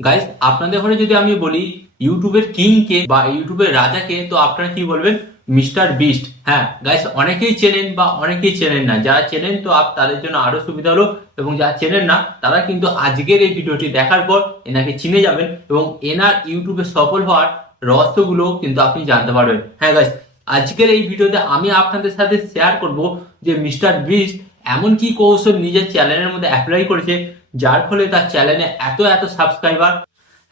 Guys আপনাদের ঘরে যদি আমি বলি ইউটিউবের কিং কে বা ইউটিউবের রাজাকে, তো আপনারা কি বলবেন? Mister beast. হ্যাঁ গাইস, অনেকেই চেনেন বা অনেকেই চেনেন না। যারা চেনেন তো তাদের জন্য আরো সুবিধা হলো, এবং যারা চেনেন না তারা কিন্তু আজকের এই ভিডিওটি দেখার পর এনাকে চিনে যাবেন এবং এনার ইউটিউবে সফল হওয়ার রহস্যগুলো কিন্তু আপনি জানতে পারবেন। হ্যাঁ গাইস, আজকের এই ভিডিওতে আমি আপনাদের সাথে শেয়ার করব যে মিস্টার বিস্ট এমন কি কৌশল নিজের চ্যানেলের মধ্যে অ্যাপ্লাই করেছে যার ফলে তার চ্যানেলে এত এত সাবস্ক্রাইবার,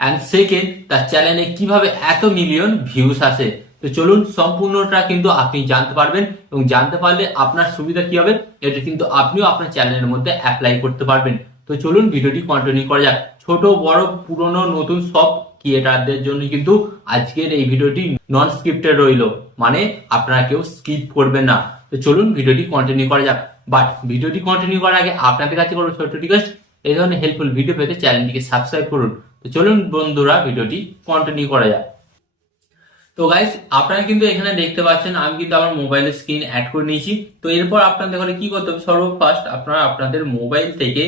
অ্যান্ড সেকেন্ড তার চ্যানেলে কিভাবে এত মিলিয়ন ভিউস আসে। তো চলুন, সম্পূর্ণটা কিন্তু আপনি জানতে পারবেন, এবং জানতে পারলে আপনার সুবিধা কি হবে এটা কিন্তু আপনিও আপনার চ্যানেলের মধ্যে অ্যাপ্লাই করতে পারবেন। তো চলুন ভিডিওটি কন্টিনিউ করা যাক। ছোট বড় পুরনো নতুন সব ক্রিয়েটারদের জন্য কিন্তু আজকের এই ভিডিওটি নন স্ক্রিপ্টেড রইল, মানে আপনারা কেউ স্কিপ করবেন না। তো চলুন ভিডিওটি কন্টিনিউ করা যাক। বাট ভিডিওটি কন্টিনিউ করার আগে আপনাদের কাছে করবো ছোট্ট রিকোয়েস্ট, এই ধরনের হেল্পফুল ভিডিও পেতে চ্যানেলটিকে সাবস্ক্রাইব করুন। তো চলুন বন্ধুরা ভিডিওটি কন্টিনিউ করা যাক। তো গাইস আপনারা কিন্তু এখানে দেখতে পাচ্ছেন আমি কিন্তু আমার মোবাইলের স্ক্রিন অ্যাড করে নিয়েছি। তো এরপর আপনাদের ঘরে কি করতে হবে, সর্বফার্স্ট আপনারা আপনাদের মোবাইল থেকে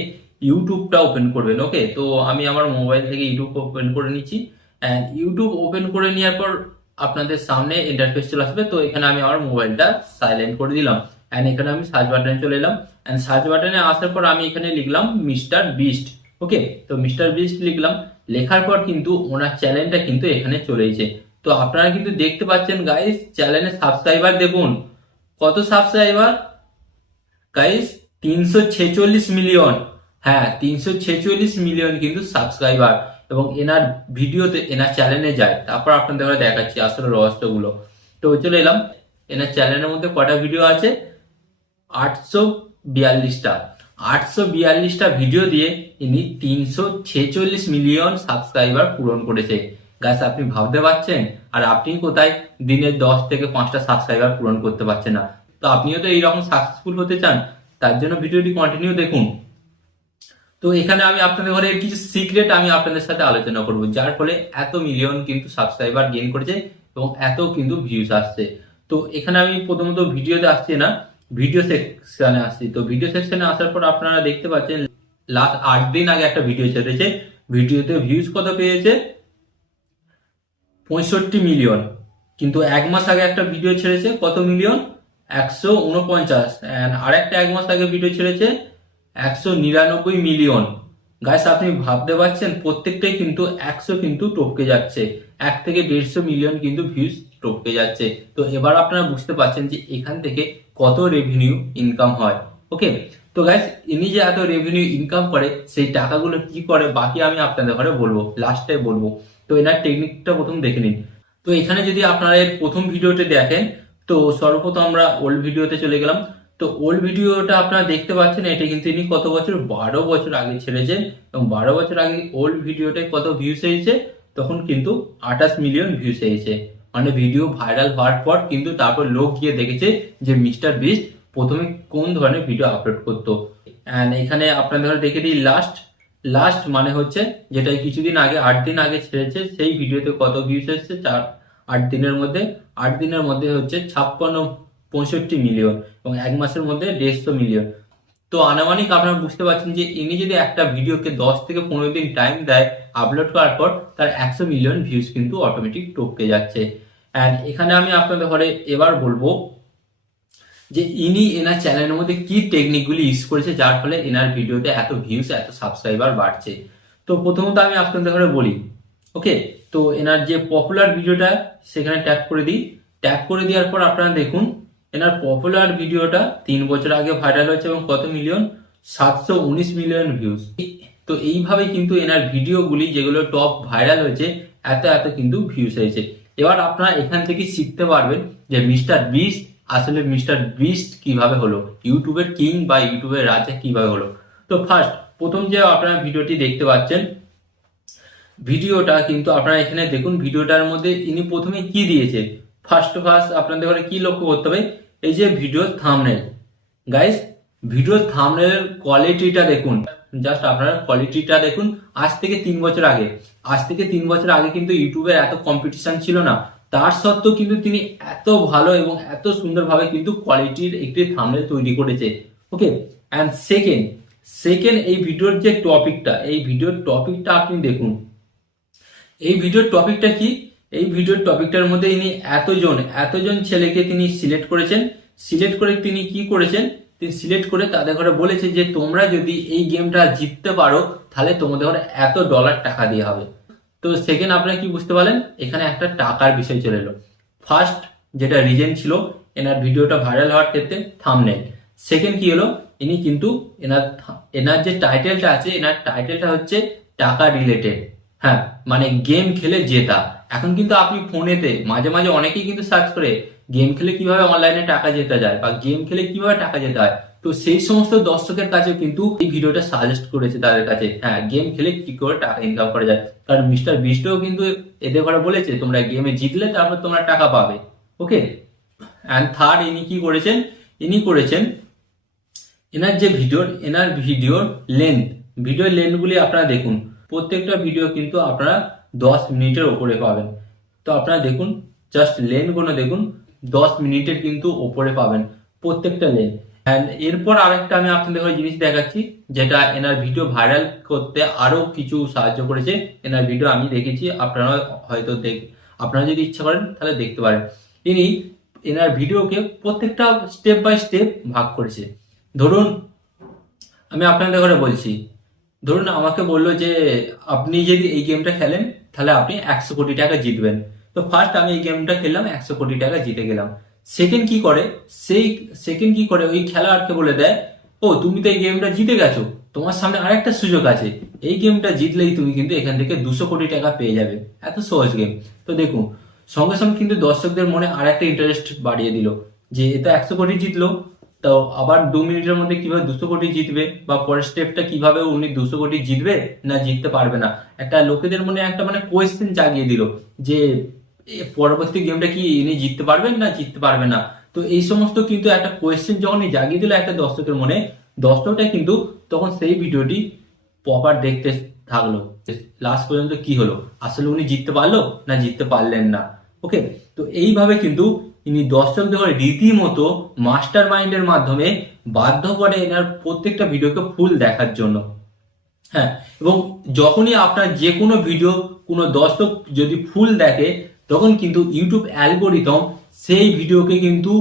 ইউটিউবটা ওপেন করবেন। ওকে, তো আমি আমার মোবাইল থেকে ইউটিউব ওপেন করে নিচ্ছি। অ্যান্ড ইউটিউব ওপেন করে নেওয়ার পর আপনাদের সামনে ইন্টারফেস চলে আসবে। তো এখানে আমি আমার মোবাইলটা সাইলেন্ট করে দিলাম। অ্যান্ড এখানে আমি সার্চ বাটনে চলে এলাম। অ্যান্ড সার্চ বাটনে আসার পর আমি এখানে লিখলাম মিস্টার বিস্ট। ওকে, তো মিস্টার বিস্ট লিখলাম। লেখার পর কিন্তু ওনার চ্যানেলটা কিন্তু এখানে চলে এসেছে। তো আপনারা কিন্তু দেখতে পাচ্ছেন গাইস, চ্যানেলে সাবস্ক্রাইবার দেখুন কত সাবস্ক্রাইবার গাইস, 346 মিলিয়ন। হ্যাঁ, 346 মিলিয়ন কিন্তু সাবস্ক্রাইবার, এবং এনার ভিডিওতে এনার চ্যানেলে যায়। তারপর আপনাদের দেখাচ্ছি আসলে রহস্যগুলো। তো চলে এলাম। এনার চ্যানেলের মধ্যে কটা ভিডিও আছে? 842টা। 842টা ভিডিও দিয়ে ইনি 346 মিলিয়ন সাবস্ক্রাইবার পূরণ করেছে। গাছ আপনি ভাবতে পারছেন? আর আপনি কোথায় দিনে 10 থেকে 5টা সাবস্ক্রাইবার পূরণ করতে পারছেন না? তো আপনিও তো এইরকম সাকসেসফুল হতে চান, তার জন্য ভিডিওটি কন্টিনিউ দেখুন। তো এখানে আমি আপনাদের ঘরে কিছু সিক্রেট আমি আপনাদের সাথে আলোচনা করব, যার ফলে এত মিলিয়ন কিন্তু সাবস্ক্রাইবার গেইন করেছে এবং এত কিন্তু ভিউজ আসছে। তো এখানে আমি প্রথমত ভিডিওতে আসছি না, ভিডিও সেকশনে আসছি। তো ভিডিও সেকশনে আসার পর আপনারা দেখতে পাচ্ছেন লাস্ট 8 দিন আগে একটা ভিডিও ছেড়েছে। ভিডিওতে ভিউজ কত পেয়েছে? 65 মিলিয়ন। কিন্তু 1 মাস আগে একটা ভিডিও ছেড়েছে, কত মিলিয়ন? 149। আর একটা 1 মাস আগে ভিডিও ছেড়েছে 199 মিলিয়ন। গাইস আপনি ভাবতে পারছেন? প্রত্যেকটাই কিন্তু 100 কিন্তু টপকে যাচ্ছে, 1 থেকে 150 মিলিয়ন কিন্তু ভিউজ টপকে যাচ্ছে। তো এবার আপনারা বুঝতে পারছেন যে এখান থেকে কত রেভিনিউ ইনকাম হয়। ওকে, তো গাইস ইনি যে এত রেভিনিউ ইনকাম করে, সেই টাকাগুলো কি করে বাকি আমি আপনাদের ঘরে বলবো, লাস্টে বলবো। তো এনার টেকনিকটা প্রথম দেখে নিন। তো এখানে যদি আপনারা এর প্রথম ভিডিওটি দেখেন, তো সর্বপ্রথম আমরা ওল্ড ভিডিওতে চলে গেলাম। তো ওল্ড ভিডিওটা আপনারা দেখতে পাচ্ছেন, এটা কিন্তু ইনি কত বছর, 12 বছর আগে ছেড়েছেন, এবং 12 বছর আগে ওল্ড ভিডিওটায় কত ভিউস এসেছে? তখন কিন্তু 28 মিলিয়ন ভিউস এসেছে। মানে ভিডিও ভাইরাল হওয়ার পর কিন্তু তারপর লোক গিয়ে দেখেছে যে মিস্টার বিস্ট প্রথমে কোন ধরনের ভিডিও আপলোড করতো। অ্যান্ড এখানে আপনাদের দেখে দিই লাস্ট। লাস্ট মানে হচ্ছে যেটা কিছুদিন আগে, 8 দিন আগে ছেড়েছে, সেই ভিডিওতে কত ভিউস এসেছে 8 দিনের মধ্যে? 8 দিনের মধ্যে হচ্ছে 65 মিলিয়ন, এবং 1 মাসের মধ্যে 150 মিলিয়ন। তো আনুমানিক আপনারা বুঝতে পারছেন যে ইনি যদি একটা ভিডিওকে 10 থেকে 15 দিন টাইম দেয় আপলোড করার পর, তার 100 মিলিয়ন ভিউজ কিন্তু অটোমেটিক টপকে যাচ্ছে। অ্যান্ড এখানে আমি আপনাদের ঘরে এবার বলবো যে ইনি এনার চ্যানেলের মধ্যে কি টেকনিকগুলি ইউজ করেছে যার ফলে এনার ভিডিওতে এত ভিউজ এত সাবস্ক্রাইবার বাড়ছে। তো প্রথমত আমি আপনাদের ঘরে বলি। ওকে, তো এনার যে পপুলার ভিডিওটা সেখানে ট্যাপ করে দিই। ট্যাপ করে দেওয়ার পর আপনারা দেখুন এনার পপুলার ভিডিওটা 3 বছর আগে ভাইরাল হয়েছে, এবং কত মিলিয়ন? 719 million views. তো এইভাবে কিন্তু এনার ভিডিওগুলি যেগুলো টপ ভাইরাল হয়েছে, এত এত কিন্তু ভিউজ হয়েছে। এবার আপনারা এখান থেকে শিখতে পারবেন যে মিস্টার বিস্ট আসলে মিস্টার বিস্ট কিভাবে হলো, ইউটিউবের কিং বা ইউটিউবের রাজা কিভাবে হলো। তো ফার্স্ট প্রথম যে আপনারা ভিডিওটি দেখতে পাচ্ছেন, ভিডিওটা কিন্তু আপনারা এখানে দেখুন। ভিডিওটার মধ্যে ইনি প্রথমে কি দিয়েছে, ফার্স্ট আপনাদের ঘরে কি লক্ষ্য করতে হবে? এই যে ভিডিওর থাম্বনেল। গাইস ভিডিওর থাম্বনেলের কোয়ালিটিটা দেখুন, জাস্ট আপনারা কোয়ালিটিটা দেখুন। আজ থেকে 3 বছর আগে, আজ থেকে 3 বছর আগে কিন্তু ইউটিউবের এত কম্পিটিশন ছিল না, তার সত্ত্বেও কিন্তু তিনি এত ভালো এবং এত সুন্দরভাবে কিন্তু কোয়ালিটির একটি থাম্বনেল তৈরি করেছে। ওকে, অ্যান্ড সেকেন্ড এই ভিডিওর যে টপিকটা, এই ভিডিওর টপিকটা আপনি দেখুন। এই ভিডিওর টপিকটা কি? এই ভিডিওর টপিকটার মধ্যে ইনি এতজন ছেলেকে তিনি সিলেক্ট করেছেন। সিলেক্ট করে তিনি কি করেছেন, তিনি সিলেক্ট করে তাদের ঘরে বলেছে যে তোমরা যদি এই গেমটা জিততে পারো তাহলে তোমাদের ঘরে এত ডলার টাকা দিয়ে হবে। তো সেকেন্ড আপনারা কি বুঝতে পারলেন, এখানে একটা টাকার বিষয় চলে এলো। ফার্স্ট যেটা রিজন ছিল এনার ভিডিওটা ভাইরাল হওয়ার ক্ষেত্রে থাম্বনেল। সেকেন্ড কি হলো, ইনি কিন্তু এনার যে টাইটেলটা আছে, এনার টাইটেলটা হচ্ছে টাকা রিলেটেড। হ্যাঁ, মানে গেম খেলে জেতা। এখন কিন্তু আপনি ফোনেতে মাঝে মাঝে অনেকেই কিন্তু সার্চ করে গেম খেলে কিভাবে অনলাইনে টাকা জেতা যায় বা গেম খেলে কিভাবে টাকা জেতা হয়। তো সেই সমস্ত দর্শকের কাছেও কিন্তু এই ভিডিওটা সাজেস্ট করেছে তাদের কাছে, হ্যাঁ গেম খেলে কি করে টাকা ইনকাম করা যায়। কারণ মিস্টার বিস্টও কিন্তু এদের ঘরে বলেছে তোমরা গেমে জিতলে তারপর তোমরা টাকা পাবে। ওকে, অ্যান্ড থার্ড ইনি কি করেছেন, ইনি করেছেন এনার যে ভিডিওর লেন্থগুলি আপনারা দেখুন। প্রত্যেকটা ভিডিও কিন্তু আপনারা 10 মিনিটের ওপরে পাবেন। তো আপনারা দেখুন, জাস্ট লেন্থগুলো দেখুন, 10 মিনিটের কিন্তু ওপরে পাবেন প্রত্যেকটা লেন্থ। অ্যান্ড এরপর আরেকটা আমি আপনাদের জিনিস দেখাচ্ছি যেটা এনার ভিডিও ভাইরাল করতে আরো কিছু সাহায্য করেছে। এনার ভিডিও আমি দেখেছি, আপনারা হয়তো আপনারা যদি ইচ্ছা করেন তাহলে দেখতে পারেন। তিনি এনার ভিডিওকে প্রত্যেকটা স্টেপ বাই স্টেপ ভাগ করেছে। ধরুন আমি আপনাদের ঘরে বলছি, ধরুন আমাকে বললো যে আপনি যদি এই গেমটা খেলেন তাহলে আপনি 100 কোটি টাকা জিতবেন। তো ফার্স্ট আমি এই গেমটা খেললাম, 100 কোটি টাকা জিতে গেলাম। সেকেন্ড কি করে ওই খেলোয়াড়কে বলে দেয়, ও তুমি তো এই গেমটা জিতে গেছো, তোমার সামনে আরেকটা সুযোগ আছে, এই গেমটা জিতলেই তুমি কিন্তু এখান থেকে 200 কোটি টাকা পেয়ে যাবে, এত সহজ গেম। তো দেখুন সঙ্গে সঙ্গে কিন্তু দর্শকদের মনে আরেকটা ইন্টারেস্ট বাড়িয়ে দিল যে এটা 100 কোটি জিতলো, তো আবার 2 মিনিটের মধ্যে কিভাবে 200 কোটি জিতবে বা পরের স্টেপটা কিভাবে উনি 200 কোটি জিতবে না জিততে পারবে না, একটা লোকেদের মনে একটা মানে কোয়েশ্চেন জাগিয়ে দিল যে পরবর্তী গেমটা কি ইনি জিততে পারবেন না জিততে পারবে না। তো এই সমস্ত কিন্তু একটা কোয়েশ্চেন যখনই জাগিয়ে দিল একটা দর্শকের মনে, দর্শকটা কিন্তু তখন সেই ভিডিওটি প্রপার দেখতে থাকলো লাস্ট পর্যন্ত কি হলো, আসলে উনি জিততে পারলো না জিততে পারলেন না। ওকে, তো এইভাবে কিন্তু ইনি দর্শকদের রীতিমতো মাস্টার মাইন্ডের মাধ্যমে বাধ্য করে এনার প্রত্যেকটা ভিডিওকে ফুল দেখার জন্য। হ্যাঁ, এবং যখনই আপনার যে কোনো ভিডিও কোনো দর্শক যদি ফুল দেখে তখন কিন্তু ইউটিউব অ্যালগোরিদম সেই ভিডিওকে কিন্তু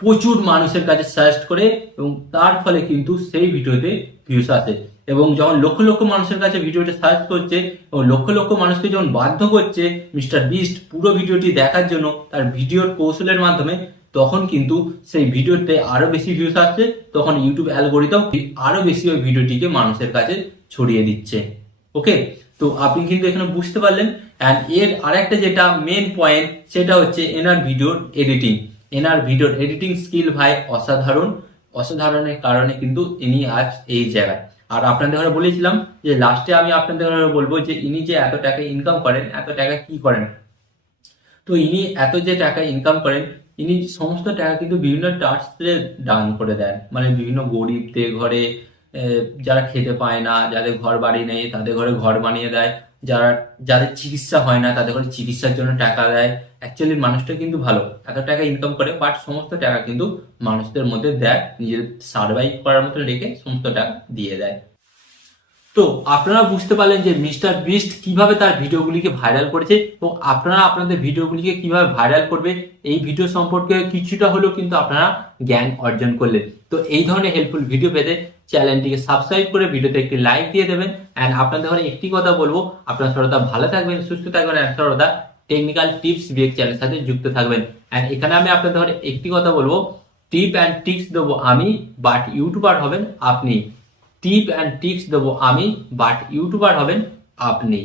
প্রচুর মানুষের কাছে সাজেস্ট করে এবং তার ফলে কিন্তু সেই ভিডিওতে ভিউস আসে। এবং যখন লক্ষ লক্ষ মানুষের কাছে ভিডিওটি সার্চ করছে এবং লক্ষ লক্ষ মানুষকে যখন বাধ্য করছে মিস্টার বিস্ট পুরো ভিডিওটি দেখার জন্য তার ভিডিওর কৌশলের মাধ্যমে, তখন কিন্তু সেই ভিডিওতে আরো বেশি ভিউস আসছে, তখন ইউটিউব অ্যালগোরিদম আরো বেশি ওই ভিডিওটিকে মানুষের কাছে ছড়িয়ে দিচ্ছে। ওকে, তো আপনি কিন্তু এখানে বুঝতে পারলেন। অ্যান্ড এর আরেকটা যেটা মেন পয়েন্ট সেটা হচ্ছে এনার ভিডিওর এডিটিং স্কিল ভাই অসাধারণের কারণে কিন্তু ইনি আজ এই জায়গায়। আর আপনাদের ঘরে বলেছিলাম যে লাস্টে আমি আপনাদের ঘরে বলবো যে ইনি যে এত টাকা ইনকাম করেন, এত টাকা কি করেন। তো ইনি এত যে টাকা ইনকাম করেন, ইনি সমস্ত টাকা কিন্তু বিভিন্ন ট্রাস্টে দান করে দেন, মানে বিভিন্ন গরিবদের ঘরে, যারা খেতে পায় না, যাদের ঘর বাড়ি নেই তাদের ঘরে ঘর বানিয়ে দেয়, যাদের চিকিৎসা হয় না তাদের ঘরে চিকিৎসার জন্য টাকা দেয়। অ্যাকচুয়ালি মানুষটা কিন্তু ভালো, এত টাকা ইনকাম করে, বাট সমস্ত টাকা কিন্তু মানুষদের মধ্যে দেয়, নিজের সার্ভাইভ করার মতো রেখে সমস্ত টাকা দিয়ে দেয়। তো আপনারা বুঝতে পারলেন যে মিস্টার বিস্ট কিভাবে তার ভিডিওগুলিকে ভাইরাল করেছে এবং আপনারা আপনাদের ভিডিওগুলিকে কিভাবে ভাইরাল করবে এই ভিডিও সম্পর্কে কিছুটা হলেও কিন্তু আপনারা জ্ঞান অর্জন করলেন। তো এই ধরনের হেল্পফুল ভিডিও পেতে চ্যানেলটিকে সাবস্ক্রাইব করে ভিডিওতে একটি লাইক দিয়ে দেবেন। অ্যান্ড আপনাদের ঘরে একটি কথা বলবো, আপনারা সর্বদা ভালো থাকবেন, সুস্থ থাকবেন, অ্যান্ড সর্বদা টেকনিক্যাল টিপস বিএক চ্যানেলের সাথে যুক্ত থাকবেন। অ্যান্ড এখানে আমি আপনাদের ঘরে একটি কথা বলবো, টিপ অ্যান্ড টিপস দেবো আমি, বাট ইউটিউবার হবেন আপনি। টিপ অ্যান্ড টিপস দেবো আমি, বাট ইউটিউবার হবেন আপনি।